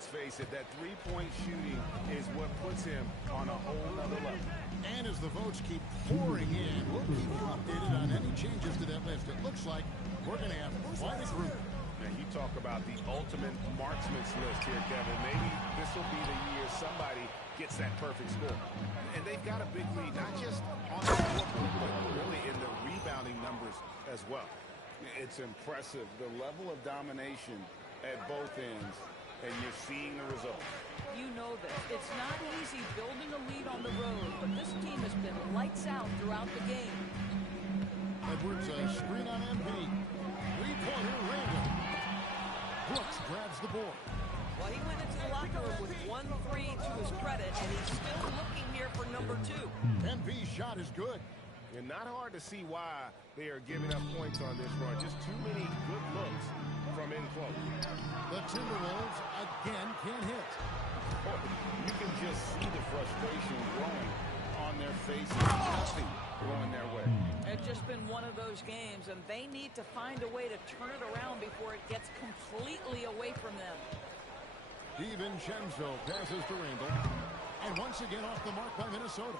let's face it, that three-point shooting is what puts him on a whole nother level. And as the votes keep pouring in, we'll keep you updated on any changes to that list. It looks like we're going to have quite a group. And you talk about the ultimate marksman's list here, Kevin. Maybe this will be the year somebody gets that perfect score. And they've got a big lead, not just on the scoreboard, but really in the rebounding numbers as well. It's impressive, the level of domination at both ends, and you're seeing the results. You know this. It's not easy building a lead on the road, but this team has been lights out throughout the game. Edwards, a screen on MP. Three-pointer, Randall. Brooks grabs the board. Well, he went into the locker room with 1-3 to his credit, and he's still looking here for number 2. MP's shot is good. And not hard to see why they are giving up points on this run. Just too many good looks from in close. The Timberwolves again can't hit. Oh, you can just see the frustration growing on their faces. Nothing going their way. It's just been one of those games, and they need to find a way to turn it around before it gets completely away from them. DiVincenzo passes to Randall. And once again off the mark by Minnesota.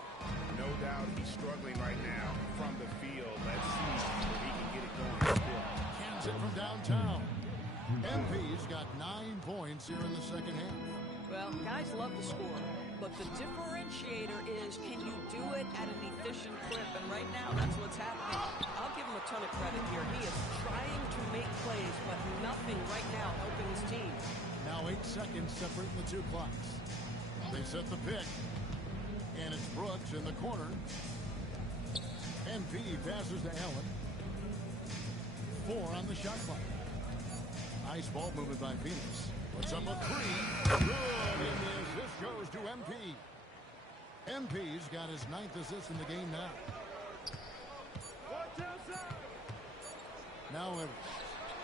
No doubt he's struggling right now from the field. Let's see if he can get it going still. Cans it from downtown. MP's got 9 points here in the second half. Well, guys love to score, but the differentiator is, can you do it at an efficient clip? And right now, that's what's happening. I'll give him a ton of credit here. He is trying to make plays, but nothing right now helping his team. Now 8 seconds separating the two clocks. They set the pick. And it's Brooks in the corner. MP passes to Allen. 4 on the shot clock. Nice ball movement by Phoenix. Puts up a 3. Good. And the assist goes to MP. MP's got his 9th assist in the game now. Now Evans.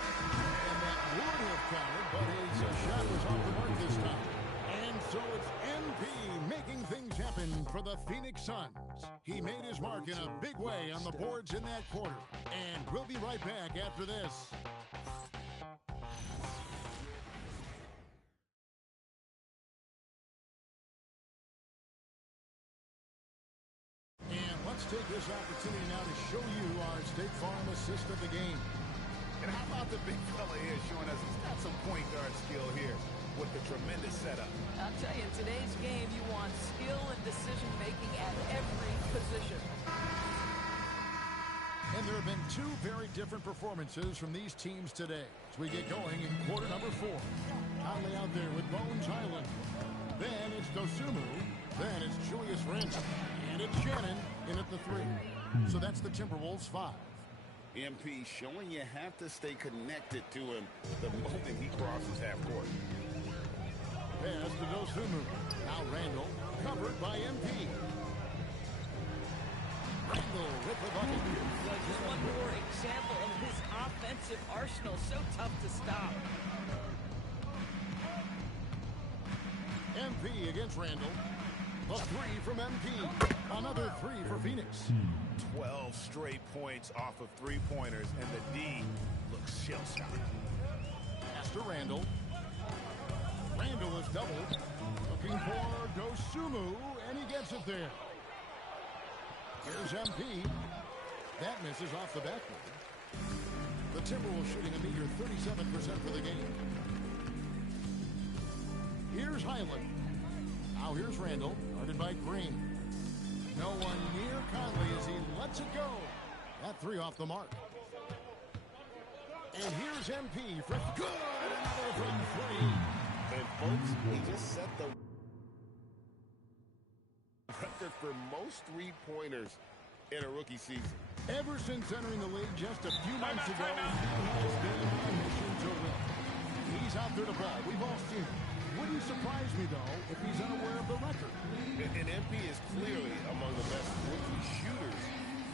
And that would have counted, but his shot was off the mark this time. And so it's MP making things happen for the Phoenix Suns. He made his mark in a big way on the boards in that quarter. And we'll be right back after this. And let's take this opportunity now to show you our State Farm assist of the game. And how about the big fella here showing us he's got some point guard skill here with the tremendous setup. I'll tell you, in today's game, you want skill and decision-making at every position. And there have been 2 very different performances from these teams today as we get going in quarter number 4. Conley out there with Bones Highland. Then it's Dosumu. Then it's Julius Randle. And it's Shannon in at the 3. So that's the Timberwolves 5. MP showing you have to stay connected to him the moment he crosses half court. Pass to Dosumu. Now Randle, covered by MP. Randle with the bucket. Just one more example of his offensive arsenal. So tough to stop. MP against Randle. A 3 from MP. Another 3 for Phoenix. 12 straight points off of 3-pointers, and the D looks shell-shocked. Pass to Randle. Randle is doubled. Looking for Dosumu, and he gets it there. Here's MP. That misses off the backboard. The Timberwolves shooting a meager 37% for the game. Here's Highland. Now here's Randle, guarded by Green. No one near Conley as he lets it go. That 3 off the mark. And here's MP for good. Another from 3. And folks, he just set the record for most 3-pointers in a rookie season. Ever since entering the league just a few months ago, he has been on a mission to win. He's out there to ball. We've all seen it. Wouldn't surprise me, though, if he's unaware of the record. And MP is clearly among the best rookie shooters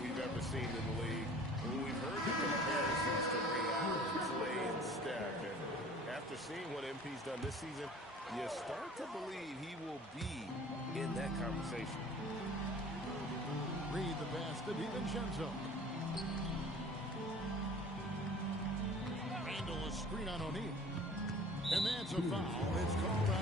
we've ever seen in the league. We've heard the comparisons to Ray Allen, Clay, and Steph. And after seeing what MP's done this season, you start to believe he will be in that conversation. Read the pass to DiVincenzo. Randle a screen on O'Neal. And that's a foul. It's called on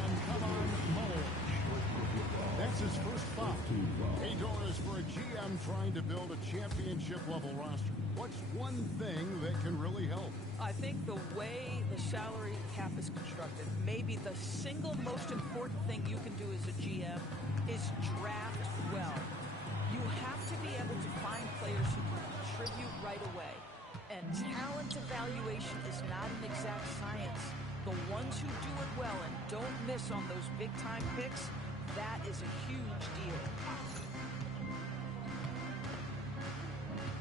Hey, Doris, for a GM trying to build a championship-level roster, what's one thing that can really help? I think the way the salary cap is constructed, maybe the single most important thing you can do as a GM is draft well. You have to be able to find players who can contribute right away. And talent evaluation is not an exact science. The ones who do it well and don't miss on those big-time picks, that is a huge deal.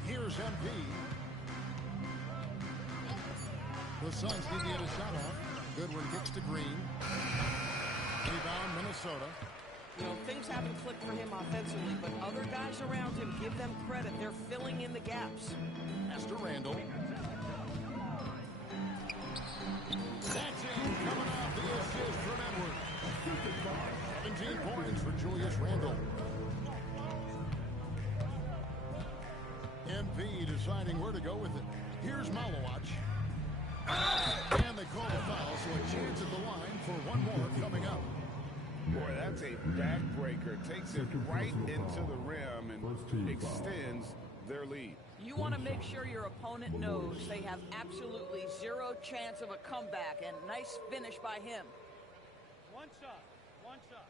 Here's MP. The Suns need to get a shot off. Goodwin kicks to Green. Rebound, Minnesota. You know, things haven't clicked for him offensively, but other guys around him, give them credit. They're filling in the gaps. Pass to Randall. That's in, coming off the assist from Edwards. 17 points for Julius Randall. MP deciding where to go with it. Here's Malawach. And they call the foul, so a chance at the line for one more coming up. Boy, that's a backbreaker. Takes it right into the rim and extends their lead. You want to make sure your opponent knows they have absolutely zero chance of a comeback, and nice finish by him. One shot. One shot.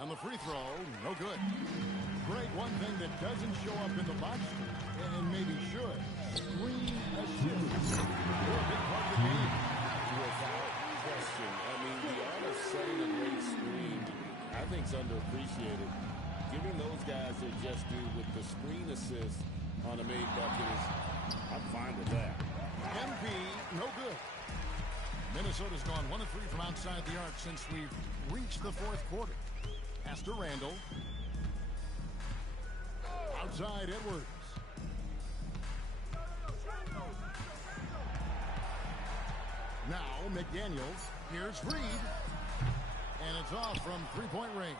And the free throw, no good. Greg, one thing that doesn't show up in the box, and maybe should, screen assists. They're a big part of the game. Without question. I mean, the art of setting a great screen, I think, is underappreciated. Giving those guys their just due with the screen assist on a made bucket is, I'm fine with that. MP, no good. Minnesota's gone 1 of 3 from outside the arc since we've reached the fourth quarter. Pass to Randall. Outside Edwards. Now McDaniels. Here's Reed. And it's off from three-point range.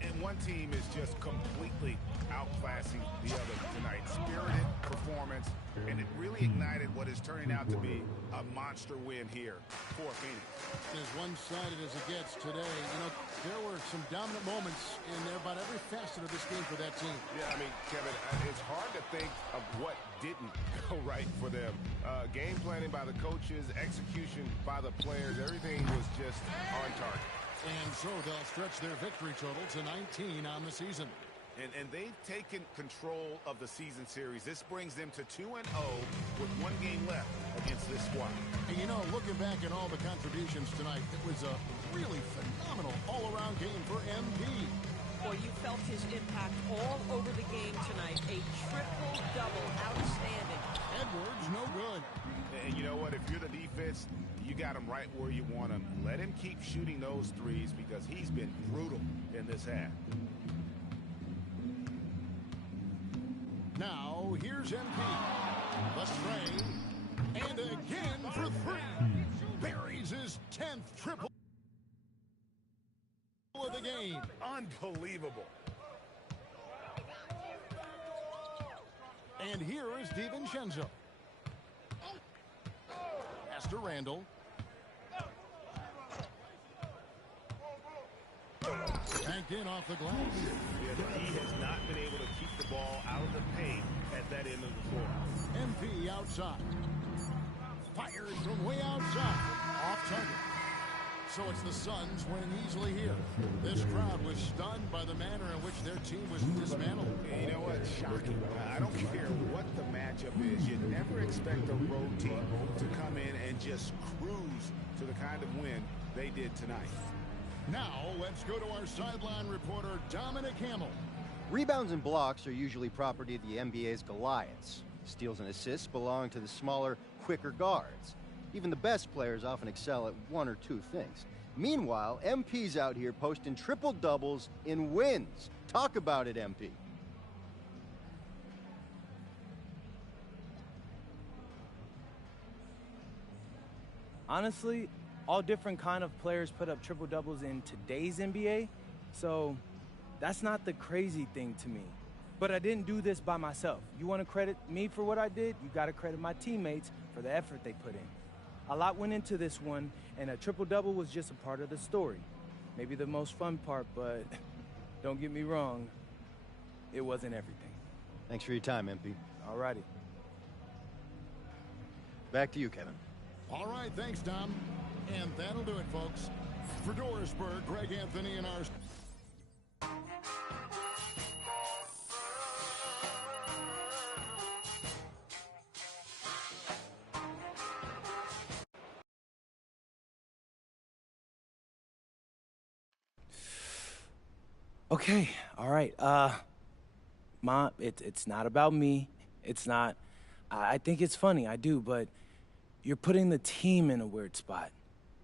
And one team is just completely outclassing the other tonight. Spirited performance, and it really ignited what is turning out to be a monster win here for Phoenix. As one-sided as it gets today, you know, there were some dominant moments in there about every facet of this game for that team. Yeah, I mean, Kevin, it's hard to think of what didn't go right for them. Game planning by the coaches, execution by the players, everything was just on target. And so they'll stretch their victory total to 19 on the season. And they've taken control of the season series. This brings them to 2-0 with 1 game left against this squad. And you know, looking back at all the contributions tonight, it was a really phenomenal all-around game for MP. Boy, you felt his impact all over the game tonight. A triple-double, outstanding. Edwards, no good. And you know what? If you're the defense, you got him right where you want him. Let him keep shooting those threes because he's been brutal in this half. Now, here's MP. The stray. And again for 3. Buries his 10th triple of the game. Unbelievable. And here is DiVincenzo. Pass to Randall. Banked in off the glass. Yeah, he has not been able to keep the ball out of the paint at that end of the floor. MP outside. Fires from way outside. Off target. So it's the Suns winning easily here. This crowd was stunned by the manner in which their team was dismantled. You know what? Shocking. I don't care what the matchup is. You never expect a road team to come in and just cruise to the kind of win they did tonight. Now, let's go to our sideline reporter, Dominic Hamill. Rebounds and blocks are usually property of the NBA's Goliaths. Steals and assists belong to the smaller, quicker guards. Even the best players often excel at 1 or 2 things. Meanwhile, MP's out here posting triple-doubles in wins. Talk about it, MP. Honestly, all different kind of players put up triple-doubles in today's NBA, so that's not the crazy thing to me. But I didn't do this by myself. You want to credit me for what I did, you got to credit my teammates for the effort they put in. A lot went into this one, and a triple-double was just a part of the story. Maybe the most fun part, but don't get me wrong, it wasn't everything. Thanks for your time, MP. All righty. Back to you, Kevin. All right, thanks, Tom. And that'll do it, folks. For Dorisburg, Greg Anthony and our... Okay, all right. Ma, it's not about me. It's not. I think it's funny, I do, but you're putting the team in a weird spot.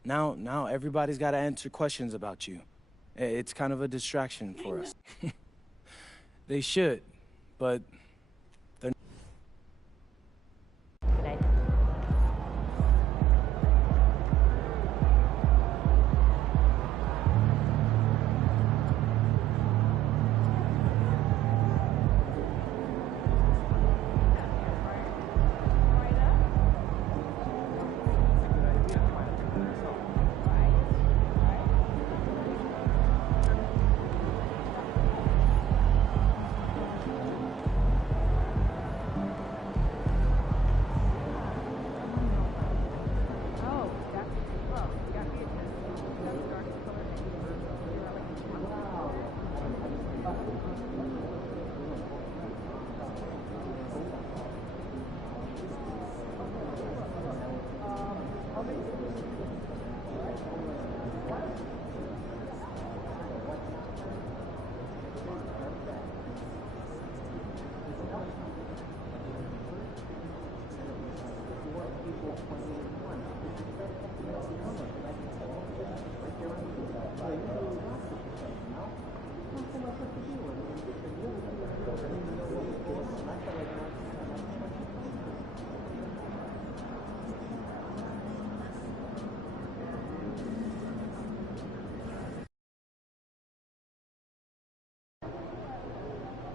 Now everybody's got to answer questions about you. It's kind of a distraction for us. They should, but they're...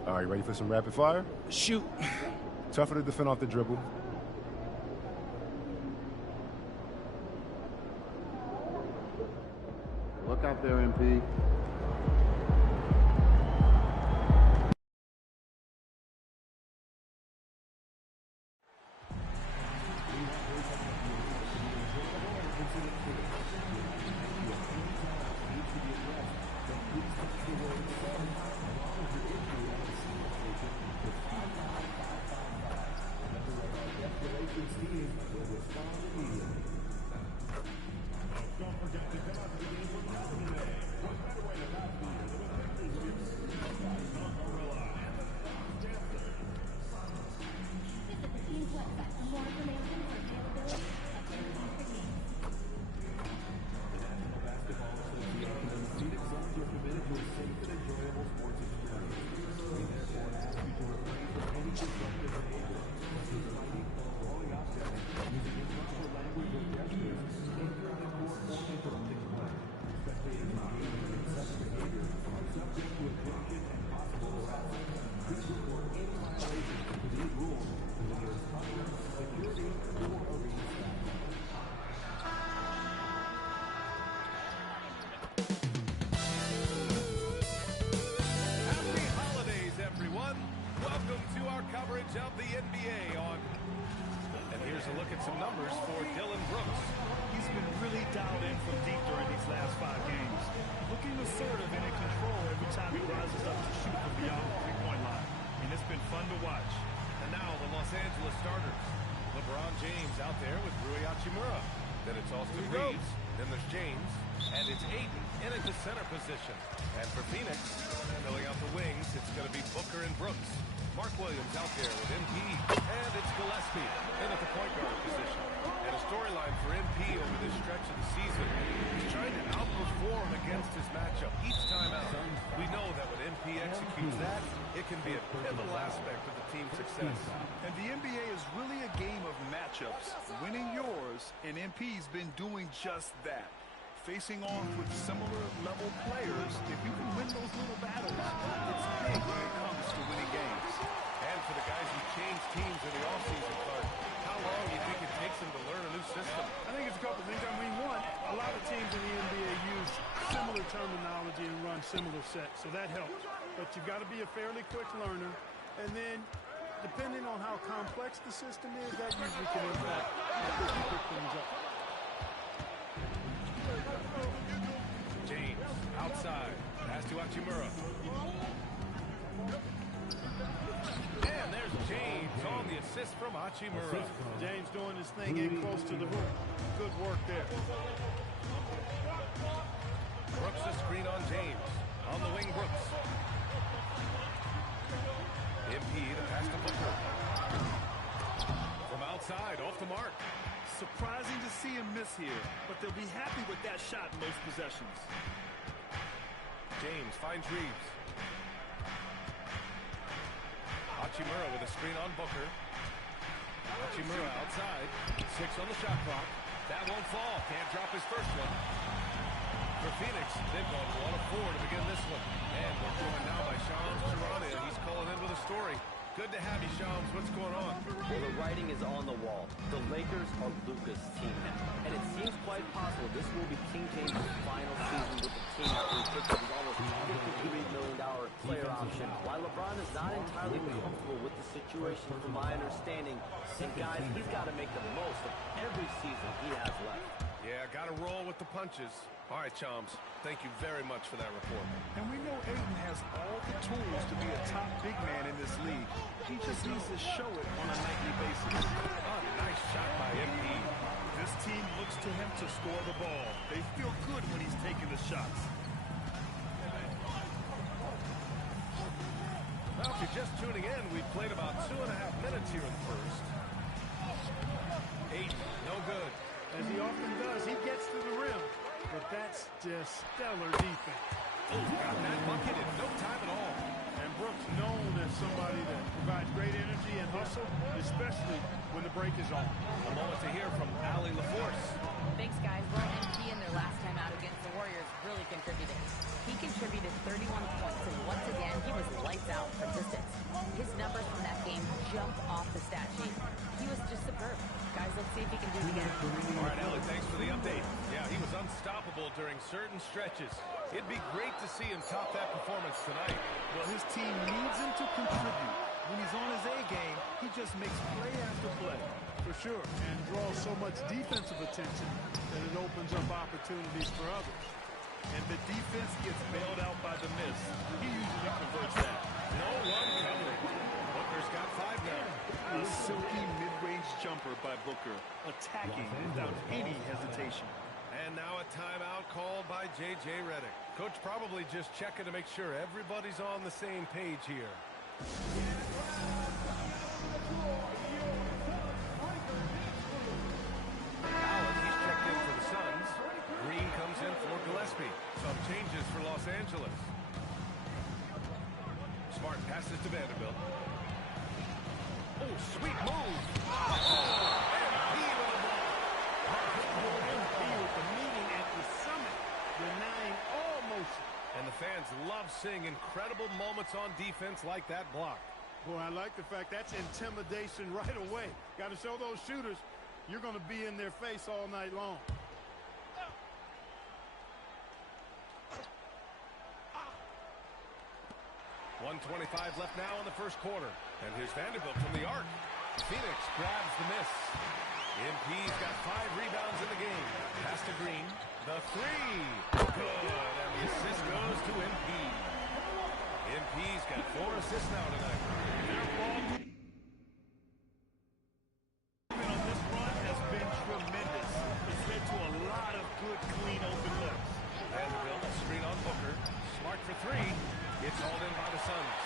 All right, ready for some rapid fire? Shoot. Tougher to defend off the dribble. Look out there, MP. Of the NBA on. And here's a look at some numbers for Dylan Brooks. He's been really dialed in from deep during these last 5 games. Looking assertive and in control every time he rises up to shoot from beyond the three-point line. And it's been fun to watch. And now the Los Angeles starters. LeBron James out there with Rui Hachimura. Then it's Austin Reeves. Then there's James. And it's Ayton in at the center position. And for Phoenix, filling out the wings, it's going to be Booker and Brooks. Mark Williams out there with MP, and it's Gillespie in at the point guard position. And a storyline for MP over this stretch of the season. He's trying to outperform against his matchup each time out. We know that when MP executes that, it can be a pivotal aspect of the team's success. And the NBA is really a game of matchups. Winning yours, and MP's been doing just that. Facing off with similar level players, if you can win those little battles, it's big when it comes to winning games. similar set, so that helps. But you've got to be a fairly quick learner. And then, depending on how complex the system is, that usually can impact how you pick things up. James, outside. Pass to Hachimura. And there's James on the assist from Hachimura. James doing his thing in close to the hoop. Good work there. Brooks a screen on James. On the wing, Brooks. MP, the pass to Booker. From outside, off the mark. Surprising to see him miss here, but they'll be happy with that shot in most possessions. James finds Reeves. Hachimura with a screen on Booker. Hachimura outside. 6 on the shot clock. That won't fall. Can't drop his first one. For Phoenix, they've gone 1 of 4 to begin this one. And we're joined now by Shams Charania. He's calling in with a story. Good to have you, Shams. What's going on? Well, the writing is on the wall. The Lakers are Luka's team now. And it seems quite possible this will be King James' final season with the team after he picks up his almost $53 million player option. While LeBron is not entirely comfortable with the situation, from my understanding, and guys, he's got to make the most of every season he has left. Yeah, got to roll with the punches. All right, Shams. Thank you very much for that report. And we know Ayton has all the tools to be a top big man in this league. He just needs to show it on a nightly basis. Oh, nice shot by MP. This team looks to him to score the ball. They feel good when he's taking the shots. Well, if you're just tuning in, we've played about 2.5 minutes here in the first. Ayton, no good. As he often does, he gets to the rim. But that's just stellar defense. Oh, got that bucket in no time at all. And Brooks known as somebody that provides great energy and hustle, especially when the break is on. A moment to hear from Allie LaForce. Thanks, guys. Well, MP in their last time out against the Warriors really contributed. He contributed 31 points, and once again, he was lights out from distance. His numbers from that game jumped off the stat sheet. He was just superb. Guys, let's see if he can do it again. All right, Allie, thanks for the update. Yeah, he was unstoppable during certain stretches. It'd be great to see him top that performance tonight. Well, his team needs him to contribute. When he's on his A game, he just makes play after play. For sure, and draws so much defensive attention that it opens up opportunities for others. And the defense gets bailed out by the miss. He usually converts that. No one covering. Booker's got 5 now. A silky mid-range jumper by Booker, attacking without any hesitation. And now a timeout called by J.J. Redick. Coach probably just checking to make sure everybody's on the same page here. Allen, he's checked in for the Suns. Green comes in for Gillespie. Some changes for Los Angeles. Smart passes to Vanderbilt. Oh, sweet move. MP with the ball. MP with the meeting at the summit, denying all motion. And the fans love seeing incredible moments on defense like that block. Boy, I like the fact that's intimidation right away. Got to show those shooters you're going to be in their face all night long. 1:25 left now in the first quarter. And here's Vanderbilt from the arc. Phoenix grabs the miss. MP's got 5 rebounds in the game. Pass to Green. The 3. Good. And the assist goes to MP. MP's got 4 assists now tonight. On this run has been tremendous. It's led to a lot of good, clean, open looks. Vanderbilt, a screen on Booker. Smart for 3. It's hauled in by the Suns.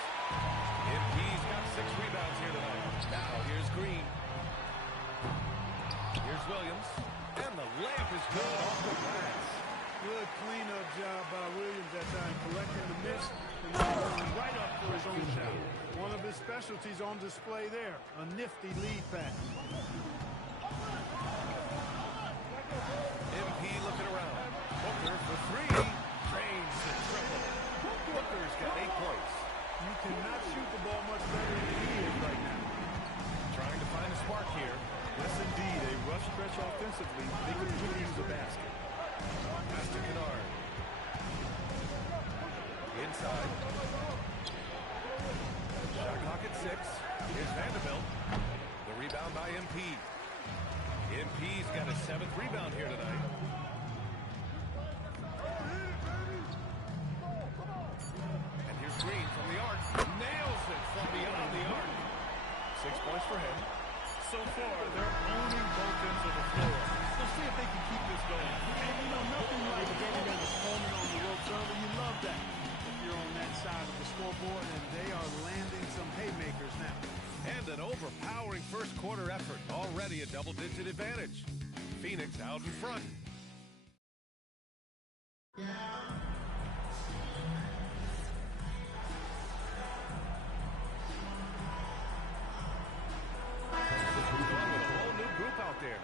MP's got 6 rebounds here tonight. Now here's Green. Here's Williams. And the layup is good off the glass. Good cleanup job by Williams that time, collecting the miss and then going right up for his own shot. One of his specialties on display there, a nifty lead pass. MP looking around. Booker for 3. Drains the triple. Booker's got 8 points. You cannot shoot the ball much better than he is right now. Trying to find a spark here. Yes, indeed. A rough stretch offensively. They could really use a basket. Pass to Kennard. Rebound by MP. MP's got his 7th rebound here tonight. And here's Green from the arc. Nails it from beyond the arc. 6 points for him. So far, they're owning both ends of the floor. Let's see if they can keep this going. And, you know, nothing like getting them performing on the ropes early. You love that if you're on that side of the scoreboard, and they are landing some haymakers now. And an overpowering first quarter effort. Already a double-digit advantage. Phoenix out in front. Out there.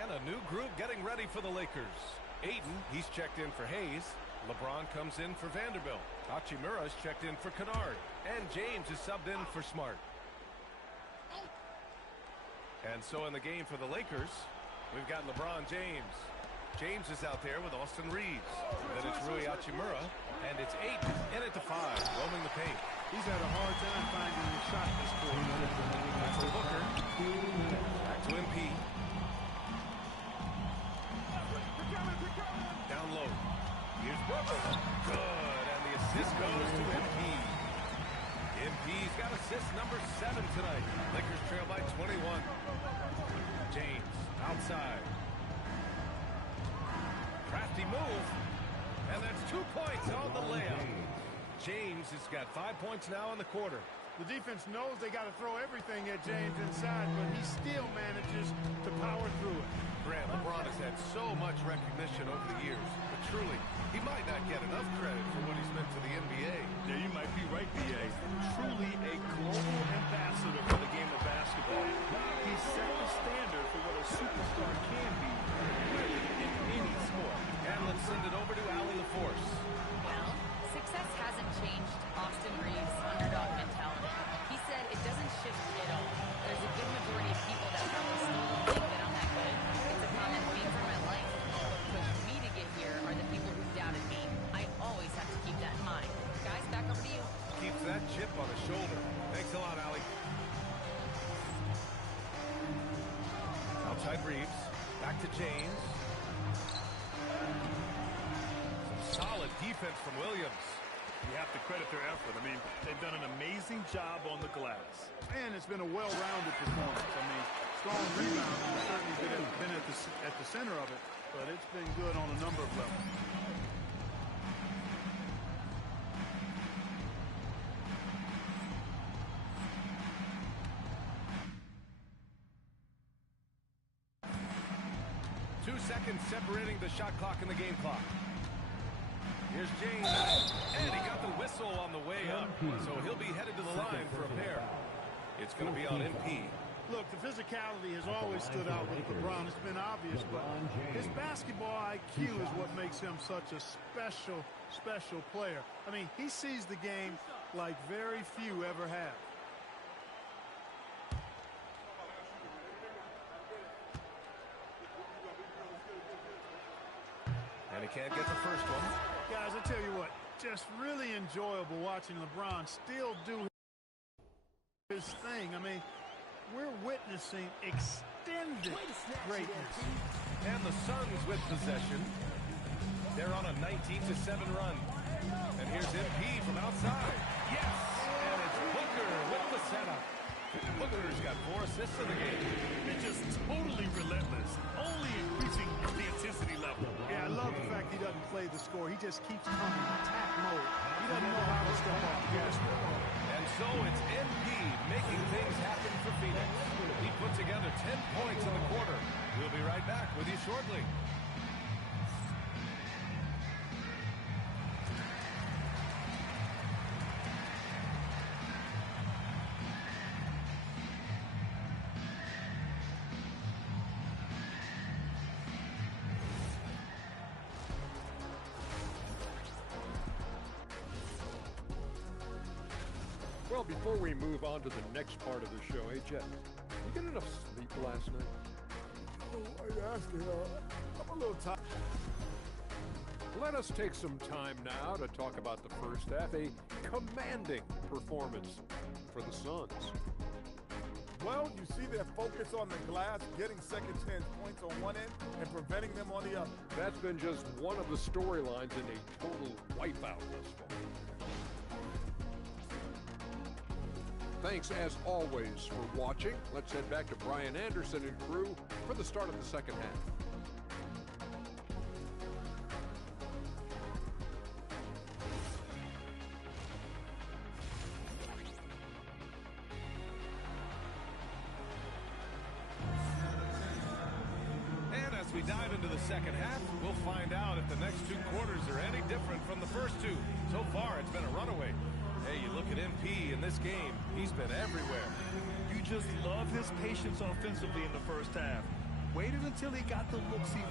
And a new group getting ready for the Lakers. Aiden, he's checked in for Hayes. LeBron comes in for Vanderbilt. Hachimura's checked in for Kennard. And James is subbed in for Smart. And so in the game for the Lakers, we've got LeBron James. James is out there with Austin Reeves. Then it's Rui Hachimura. And it's Aiden in at the 5, roaming the paint. He's had a hard time finding the shot this quarter. That's to Booker. Back to MP. Down low. Here's Brooks. Good. And the assist goes to MP. MP's got assist number 7 tonight. Lakers trail by 21. James outside. Crafty move. And that's 2 points on the layup. James has got 5 points now in the quarter. The defense knows they got to throw everything at James inside, but he still manages to power through it. Grant, LeBron has had so much recognition over the years, but truly, he might not get enough credit for what he's meant to the NBA. Yeah, you might be right, B.A. Truly a global ambassador for the game of basketball. He set the standard for what a superstar can be, really, in any sport. And let's send it over to Allie LaForce. Well, success hasn't changed Austin Reeves' underdog mentality. He said it doesn't shift at all. There's a good majority of people that probably still don't think that I'm that good. It's a common theme for my life. What pushed me to get here are the people who doubted me. I always have to keep that in mind. Guys, back over to you. Keeps that chip on his shoulder. Thanks a lot, Allie. Outside Reeves. Back to James. Some solid defense from Williams. You have to credit their effort. I mean, they've done an amazing job on the glass. And it's been a well-rounded performance. I mean, strong rebounding has certainly been at the center of it, but it's been good on a number of levels. Two seconds separating the shot clock and the game clock. Here's James, and he got the whistle on the way up, so he'll be headed to the line for a pair. It's going to be on MP. Look, the physicality has always stood out with LeBron. It's been obvious, but his basketball IQ is what makes him such a special player. I mean, he sees the game like very few ever have. And he can't get the first one. Guys, I tell you what, just really enjoyable watching LeBron still do his thing. I mean, we're witnessing extended greatness. And the Suns with possession. They're on a 19-7 run. And here's MP from outside. Yes! And it's Booker with the setup. Booker's got 4 assists in the game. They're just totally relentless, only increasing the intensity level. Yeah, I love the fact he doesn't play the score. He just keeps coming, attack mode. He doesn't know how to step off the gas. And so it's MP making things happen for Phoenix. He put together 10 points in the quarter. We'll be right back with you shortly. Well, before we move on to the next part of the show, hey, Jet, you get enough sleep last night? Oh, I asked you, I'm a little tired. Let us take some time now to talk about the first half, a commanding performance for the Suns. Well, you see their focus on the glass, getting second chance points on one end and preventing them on the other. That's been just one of the storylines in a total wipeout thus far. Thanks, as always, for watching. Let's head back to Brian Anderson and crew for the start of the second half. And as we dive into the second half, we'll find out if the next two quarters are any different from the first two. So far, it's been a runaway. Hey, you look at MP in this game, he's been everywhere. You just love his patience offensively in the first half. Waited until he got the looks he